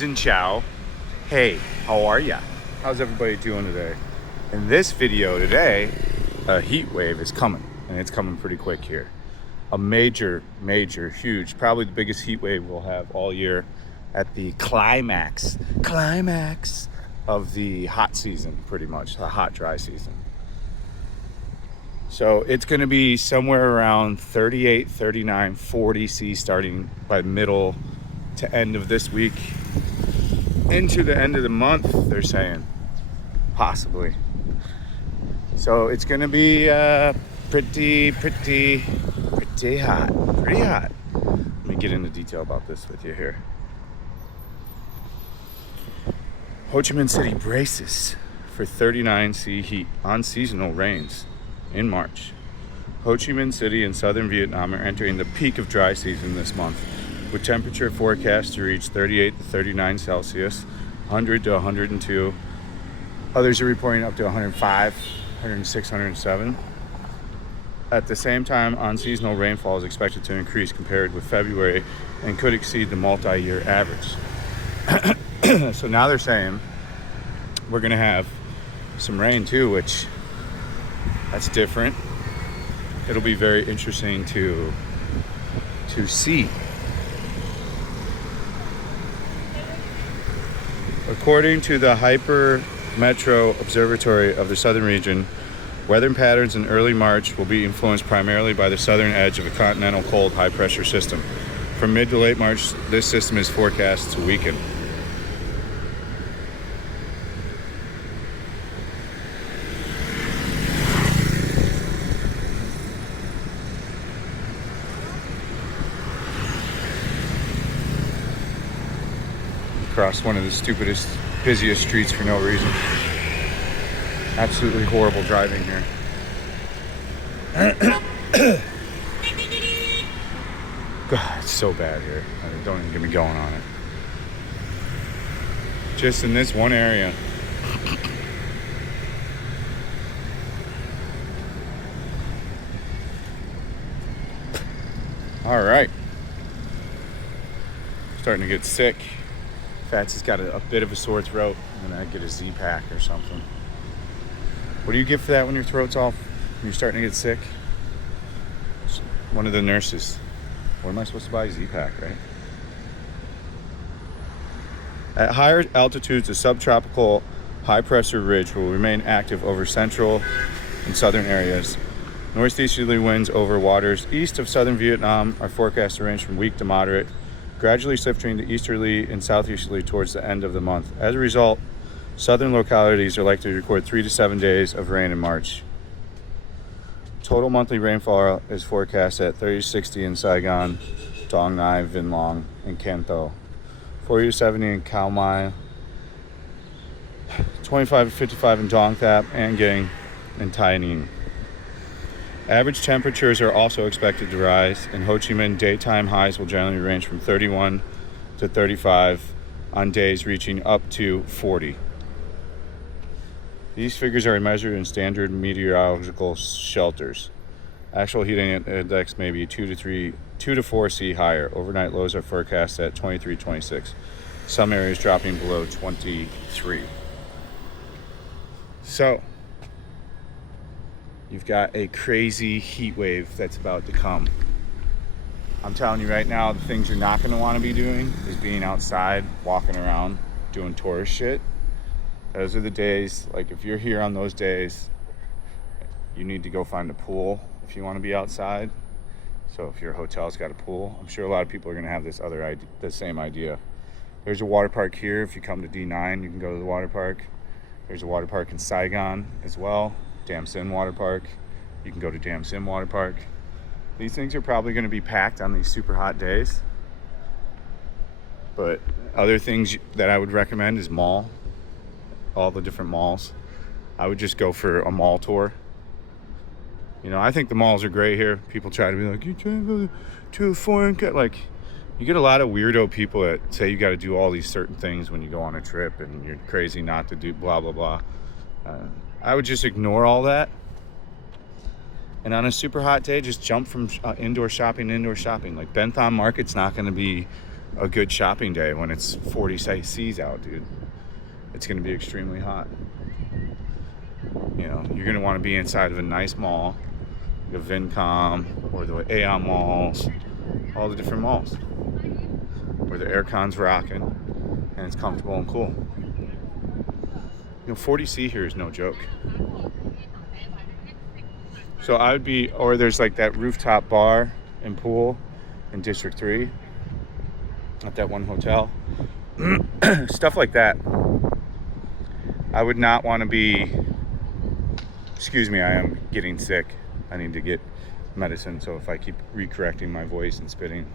Xin Chao. Hey, how are ya? How's everybody doing today? In this video today, a heat wave is coming, and it's coming pretty quick here. A major, huge, probably the biggest heat wave we'll have all year at the climax of the hot season, pretty much, the hot, dry season. So it's going to be somewhere around 38, 39, 40 C starting by middle to end of this week. Into the end of the month, they're saying, possibly. So it's going to be pretty hot. Let me get into detail about this with you here. Ho Chi Minh City braces for 39 C heat on seasonal rains in March. Ho Chi Minh City and southern Vietnam are entering the peak of dry season this month, with temperature forecast to reach 38 to 39 Celsius, 100 to 102. Others are reporting up to 105, 106, 107. At the same time, unseasonal rainfall is expected to increase compared with February and could exceed the multi-year average. So now they're saying we're going to have some rain too, which that's different. It'll be very interesting to see. According to the Hypermetro Observatory of the Southern Region, weather patterns in early March will be influenced primarily by the southern edge of a continental cold high-pressure system. From mid to late March, this system is forecast to weaken. Across one of the stupidest, busiest streets for no reason. Absolutely horrible driving here. God, it's so bad here. Don't even get me going on it. Just in this one area. All right. Starting to get sick. Fats has got a bit of a sore throat. I'm gonna get a Z-Pack or something. What do you get for that when your throat's off? When you're starting to get sick? One of the nurses. What am I supposed to buy? Z-Pack, right? At higher altitudes, a subtropical high-pressure ridge will remain active over central and southern areas. Northeasterly winds over waters east of southern Vietnam are forecast to range from weak to moderate, gradually shifting to easterly and southeasterly towards the end of the month. As a result, southern localities are likely to record 3 to 7 days of rain in March. Total monthly rainfall is forecast at 30 to 60 in Saigon, Dong Nai, Vinh Long, and Can Tho, 40 to 70 in Khao Mai, 25 to 55 in Dong Thap, An Giang, and Tai Ninh. Average temperatures are also expected to rise. In Ho Chi Minh, daytime highs will generally range from 31 to 35 on days reaching up to 40. These figures are measured in standard meteorological shelters. Actual heating index may be 2 to 4 C higher. Overnight lows are forecast at 23, 26. Some areas dropping below 23. So, you've got a crazy heat wave that's about to come. I'm telling you right now, the things you're not going to want to be doing is being outside, walking around, doing tourist shit. Those are the days, like if you're here on those days, you need to go find a pool if you want to be outside. So if your hotel's got a pool, I'm sure a lot of people are going to have the same idea. There's a water park here. If you come to D9, you can go to the water park. There's a water park in Saigon as well. Dam Sin Water Park. You can go to Dam Sim Water Park. These things are probably going to be packed on these super hot days. But other things that I would recommend is mall. All the different malls. I would just go for a mall tour. You know, I think the malls are great here. People try to be like, you trying to go to a foreign country? Like, you get a lot of weirdo people that say you got to do all these certain things when you go on a trip and you're crazy not to do blah, blah, blah. I would just ignore all that. And on a super hot day, just jump from indoor shopping to indoor shopping. Like Ben Thom Market's not going to be a good shopping day when it's 40 C's out, dude. It's going to be extremely hot. You know, you're going to want to be inside of a nice mall, the Vincom or the Aeon malls, all the different malls where the aircon's rocking and it's comfortable and cool. You know, 40C here is no joke. So I would be, or there's like that rooftop bar and pool in District 3 at that one hotel. Stuff like that. I would not want to be, excuse me, I am getting sick. I need to get medicine, so if I keep recorrecting my voice and spitting,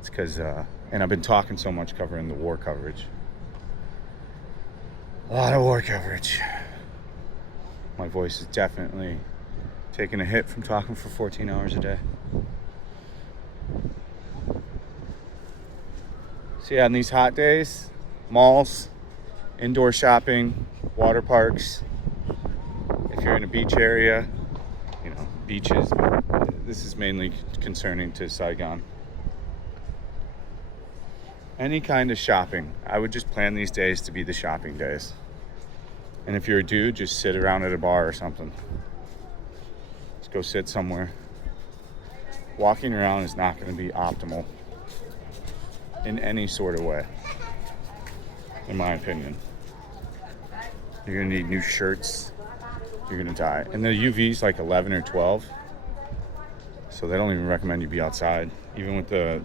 it's because, and I've been talking so much covering the war coverage. A lot of war coverage. My voice is definitely taking a hit from talking for 14 hours a day. So yeah, on these hot days, malls, indoor shopping, water parks. If you're in a beach area, you know, beaches. This is mainly concerning to Saigon. Any kind of shopping. I would just plan these days to be the shopping days. And if you're a dude, just sit around at a bar or something. Just go sit somewhere. Walking around is not going to be optimal in any sort of way, in my opinion. You're going to need new shirts. You're going to die. And the UV's like 11 or 12. So they don't even recommend you be outside, even with the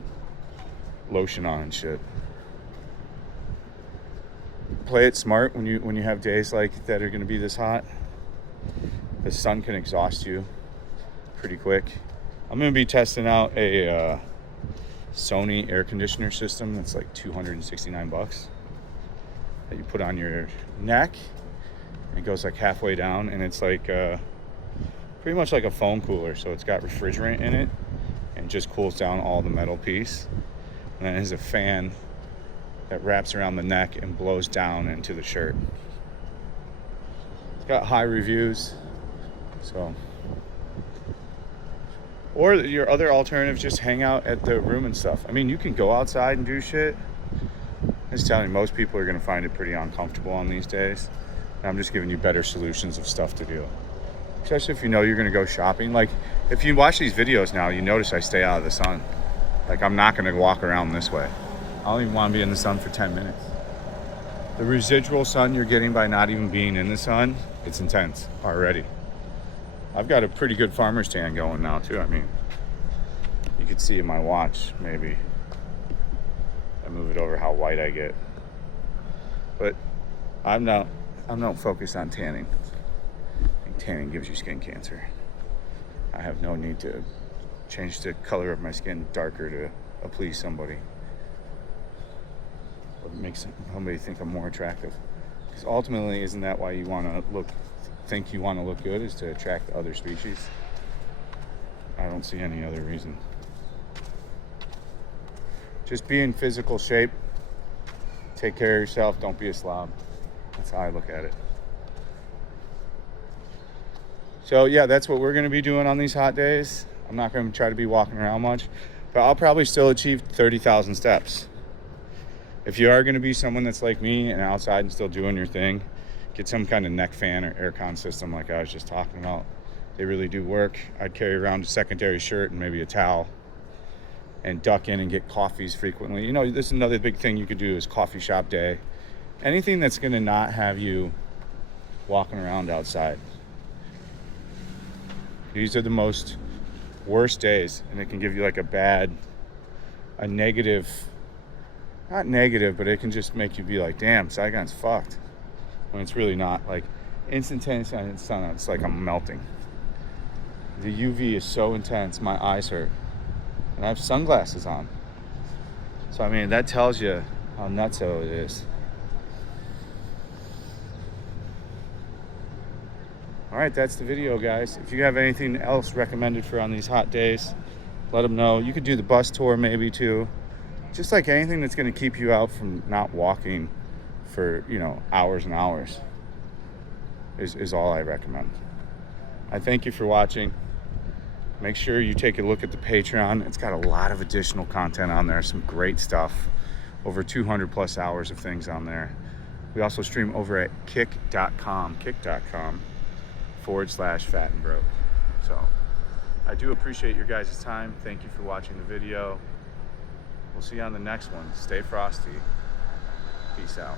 lotion on and shit. Play it smart when you have days like that are going to be this hot. The sun can exhaust you pretty quick. I'm going to be testing out a Sony air conditioner system that's like $269 that you put on your neck, and it goes like halfway down, and it's like pretty much like a foam cooler. So it's got refrigerant in it and just cools down all the metal piece, and then it has a fan that wraps around the neck and blows down into the shirt. It's got high reviews. So, or your other alternative, just hang out at the room and stuff. I mean, you can go outside and do shit. I'm just telling you, most people are going to find it pretty uncomfortable on these days. And I'm just giving you better solutions of stuff to do. Especially if you know you're going to go shopping. Like, if you watch these videos now, you notice I stay out of the sun. Like, I'm not going to walk around this way. I don't even want to be in the sun for 10 minutes. The residual sun you're getting by not even being in the sun, it's intense already. I've got a pretty good farmer's tan going now too. I mean, you could see in my watch, maybe. I move it over how white I get. But I'm not focused on tanning. I think tanning gives you skin cancer. I have no need to change the color of my skin darker to please somebody. What makes somebody think I'm more attractive? Because ultimately, isn't that why you want to think you want to look good, is to attract other species? I don't see any other reason. Just be in physical shape. Take care of yourself. Don't be a slob. That's how I look at it. So yeah, that's what we're going to be doing on these hot days. I'm not going to try to be walking around much, but I'll probably still achieve 30,000 steps. If you are going to be someone that's like me and outside and still doing your thing, get some kind of neck fan or aircon system like I was just talking about. They really do work. I'd carry around a secondary shirt and maybe a towel and duck in and get coffees frequently. You know, this is another big thing you could do is coffee shop day. Anything that's going to not have you walking around outside. These are the most worst days, and it can give you like a negative, not negative, but it can just make you be like, damn, Saigon's fucked. When it's really not. Like, instantaneous sun, it's like I'm melting. The UV is so intense, my eyes hurt. And I have sunglasses on. So, I mean, that tells you how nutso it is. All right, that's the video, guys. If you have anything else recommended for on these hot days, let them know. You could do the bus tour maybe too. Just like anything that's going to keep you out from not walking for, you know, hours and hours is all I recommend. I thank you for watching. Make sure you take a look at the Patreon. It's got a lot of additional content on there, some great stuff. Over 200 plus hours of things on there. We also stream over at kick.com /Fat and Broke. So I do appreciate your guys' time. Thank you for watching the video. We'll see you on the next one. Stay frosty. Peace out.